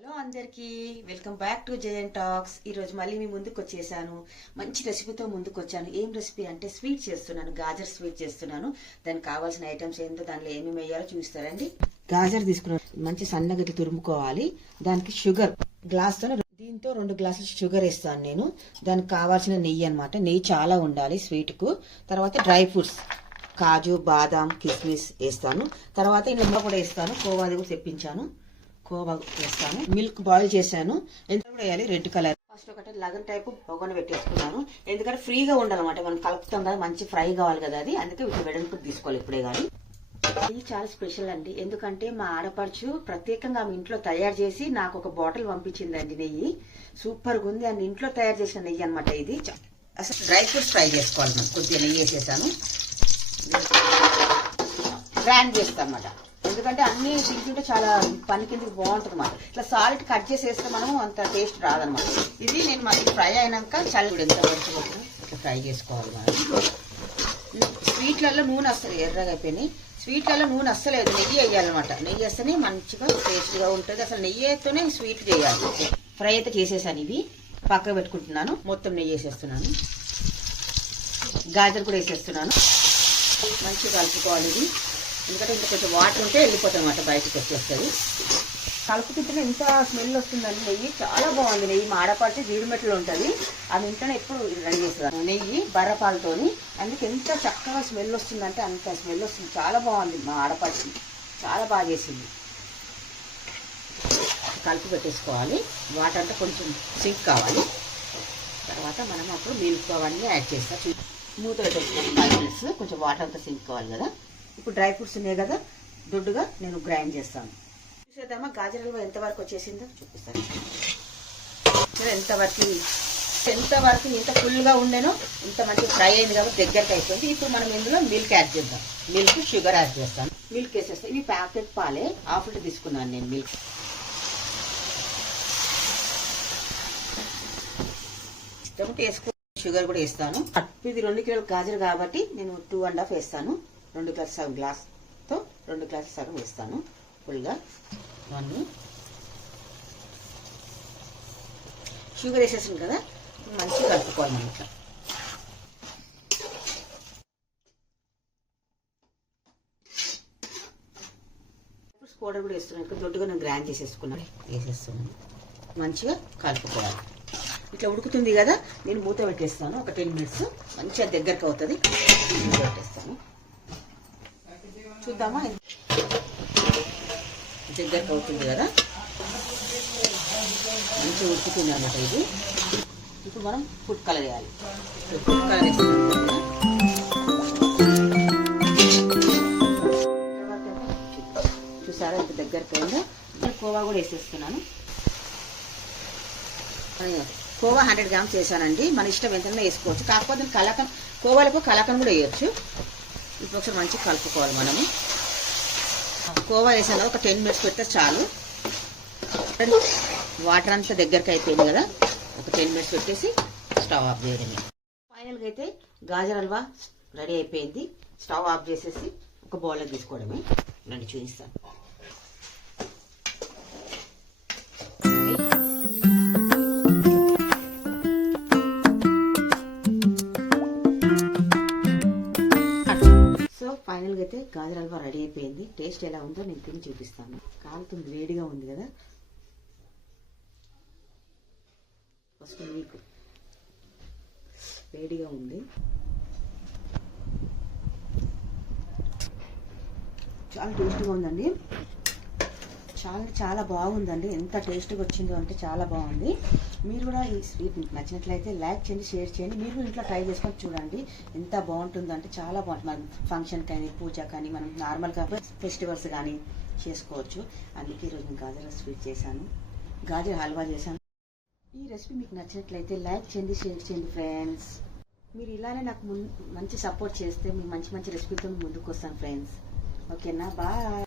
Hello అందరికీ welcome back to Jayan talks. ఈరోజు మళ్ళీ మీ ముందుకు వచ్చేసాను. మంచి రెసిపీతో ముందుకు వచ్చాను. ఏం రెసిపీ అంటే స్వీట్ చేస్తున్నాను, గాజర్ స్వీట్ చేస్తున్నాను. దానికి కావాల్సిన ఐటమ్స్ ఏంటో, దానిలో ఏమేమి వేయాలో చూస్తారండి. గాజర్ తీసుకున్న మంచి సన్నగా తురుముకోవాలి. దానికి షుగర్ గ్లాస్తో, దీంతో 2 గ్లాసులు షుగర్ వేస్తాను నేను. దానికి కావాల్సిన నెయ్యి అనమాట. నెయ్యి చాలా ఉండాలి స్వీట్ కు. తర్వాత డ్రై ఫ్రూట్స్, కాజు, బాదాం, కిస్మిస్ వేస్తాను. తర్వాత ఇంట్లో కూడా వేస్తాను. కోవాది కూడా తెప్పించాను, కోవా వేస్తాను. మిల్క్ బాయిల్ చేశాను. ఎంత కూడా వేయాలి, రెడ్ కలర్. ఫస్ట్ ఒకటి లగన్ టైపు బొగన పెట్టేసుకున్నాను. ఎందుకంటే ఫ్రీగా ఉండాలన్నమాట, మనం కలుపుతాం కదా, మంచి ఫ్రై కావాలి కదా అది. అందుకే వీటిని వెడల్పు తీసుకోవాలి ఇప్పుడే. కానీ ఇది చాలా స్పెషల్ అండి. ఎందుకంటే మా ఆడపడుచు ప్రత్యేకంగా ఆమె ఇంట్లో తయారు చేసి నాకు ఒక బాటిల్ పంపించిందండి నెయ్యి. సూపర్గా ఉంది. అని ఇంట్లో తయారు చేసిన నెయ్యి అనమాట ఇది. అసలు డ్రై ఫ్రూట్స్ ఫ్రై చేసుకోవాలి. మనం కొద్దిగా నెయ్యి వేసేసాను. గ్రైండ్ చేస్తాం అన్నమాట. ఎందుకంటే అన్ని తింటుంటే చాలా పని కిందకి బాగుంటుంది అన్నమాట. ఇట్లా సాల్ట్ కట్ చేసి వేస్తే మనం అంత టేస్ట్ రాదనమాట. ఇది నేను మళ్ళీ ఫ్రై అయినాక చల్లుడు ఎంత వరకు ఇట్లా ఫ్రై చేసుకోవాలి. మనం స్వీట్లలో నూనె వస్తుంది, ఎర్రగా అయిపోయినాయి. స్వీట్లలో నూనె వస్తలేదు, నెయ్యి వేయాలన్నమాట. నెయ్యి వేస్తేనే మంచిగా టేస్ట్గా ఉంటుంది. అసలు నెయ్యితోనే స్వీట్ చేయాలి. ఫ్రై అయితే చేసేసాను. ఇవి పక్కకు పెట్టుకుంటున్నాను. మొత్తం నెయ్యి వేసేస్తున్నాను. గాజర్ కూడా వేసేస్తున్నాను. మంచిగా కలుపుకోవాలి ఇది. ఎందుకంటే ఇంకా కొంచెం వాటర్ ఉంటే వెళ్ళిపోతుంది అన్నమాట, బయటకు వచ్చేస్తుంది. కలుపుతుంటేనే ఎంత స్మెల్ వస్తుందండి. నెయ్యి చాలా బాగుంది. నెయ్యి మా ఆడపాటి జీడిమెట్లో ఉంటుంది. అది ఇంట్లోనే ఎప్పుడు రెడీ చేస్తుంది నెయ్యి బర్రపాలతోని. అందుకే ఎంత చక్కగా స్మెల్ వస్తుందంటే అంత స్మెల్ వస్తుంది. చాలా బాగుంది. మా ఆడపాటి చాలా బాగా చేసింది. కలిపి పెట్టేసుకోవాలి. వాటర్ అంటే కొంచెం సింక్ కావాలి. తర్వాత మనం అప్పుడు మిల్క్ అవన్నీ యాడ్ చేస్తాం. మూత పెట్టేసుకోవాలి 5 minutes. కొంచెం వాటర్ అంతా సింక్ కావాలి కదా. ఇప్పుడు డ్రై ఫ్రూట్స్ ఉన్నాయి కదా, దొడ్డుగా నేను గ్రైండ్ చేస్తాను. చూసేద్దామా గాజర్ హల్వా ఎంతవరకు వచ్చేసిందో చూపిస్తాను. ఎంతవరకు ఇంత ఫుల్గా ఉండేనో ఇంత మంచి ఫ్రై అయింది కాబట్టి దగ్గరకు అయిపోయింది. ఇప్పుడు మనం ఇందులో మిల్క్ యాడ్ చేద్దాం. మిల్క్, షుగర్ యాడ్ చేస్తాను. మిల్క్ వేసేస్తాను. ఇవి ప్యాకెట్ పాలే, ½ లీటర్ తీసుకున్నాను నేను మిల్క్. ఇష్టం వేసుకుని షుగర్ కూడా వేస్తాను. ఇది 2 కిలోల గాజర్ కాబట్టి నేను 2.5 వేస్తాను. 2 గ్లాసు సగం గ్లాస్తో 2 గ్లాసులు సగం వేస్తాను ఫుల్గా. ఇవన్నీ షుగర్ వేసేసాను కదా, మంచిగా కలుపుకోవాలి మనం ఇట్లా. పౌడర్ కూడా వేస్తున్నాను. ఇక్కడ దొడ్డుగా నేను గ్రైండ్ చేసేసుకున్నాను. వేసేస్తున్నాను. మంచిగా కలుపుకోవాలి. ఇట్లా ఉడుకుతుంది కదా, నేను మూత పెట్టేస్తాను. ఒక 10 minutes మంచిగా దగ్గరకు అవుతుంది. మూత పెట్టేస్తాను. చూద్దామా, దగ్గరకు అవుతుంది కదా, మంచిగా ఉడుకుతుంది అన్నమాట ఇది. ఇప్పుడు మనం ఫుడ్ కలర్ వేయాలి. ఫుడ్ కలర్ వేస్తున్నాం. చూసారా ఇంత దగ్గరకు అయిందో. కోవా కూడా వేసేస్తున్నాను. కోవా 100 grams వేసానండి. మన ఇష్టం ఎంతైనా వేసుకోవచ్చు. కాకపోతే కలకన్, కోవాలకు కలకన్ కూడా వేయచ్చు. ఇప్పుడు ఒకసారి మంచిగా కలుపుకోవాలి మనము. కోవా వేసాను. ఒక 10 minutes పెడితే చాలు. వాటర్ అంతా దగ్గరకు అయిపోయింది కదా, ఒక 10 minutes పెట్టేసి స్టవ్ ఆఫ్ చేయడమే. ఫైనల్గా అయితే గాజర్ హల్వా రెడీ అయిపోయింది. స్టవ్ ఆఫ్ చేసేసి ఒక బౌల్లో తీసుకోవడమే. రండి చూపిస్తాను. ఫైనల్గా అయితే గాజర్ హల్వా రెడీ అయిపోయింది. టేస్ట్ ఎలా ఉందో నేను తిని చూపిస్తాను. కాలుతుంది, వేడిగా ఉంది కదా. ఫస్ట్ మీకు వేడిగా ఉంది. చాలా టేస్ట్గా ఉందండి. చాలా బాగుందండి. ఎంత టేస్ట్గా వచ్చిందో అంటే చాలా బాగుంది. మీరు కూడా ఈ స్వీట్ మీకు నచ్చినట్లయితే లైక్ చేయండి, షేర్ చేయండి. మీరు కూడా ఇంట్లో ట్రై చేసుకొని చూడండి. ఎంత బాగుంటుందో అంటే చాలా బాగుంటుంది. మనం ఫంక్షన్ కానీ, పూజ కానీ, మనం నార్మల్గా ఫెస్టివల్స్ కానీ చేసుకోవచ్చు. అందుకే ఈరోజు నేను గాజర్ స్వీట్ చేశాను, గాజర్ హల్వా చేశాను. ఈ రెసిపీ మీకు నచ్చినట్లయితే లైక్ చేయండి, షేర్ చేయండి ఫ్రెండ్స్. మీరు ఇలానే నాకు మంచి సపోర్ట్ చేస్తే మీకు మంచి రెసిపీతో ముందుకు వస్తాను ఫ్రెండ్స్. ఓకేనా, బాయ్.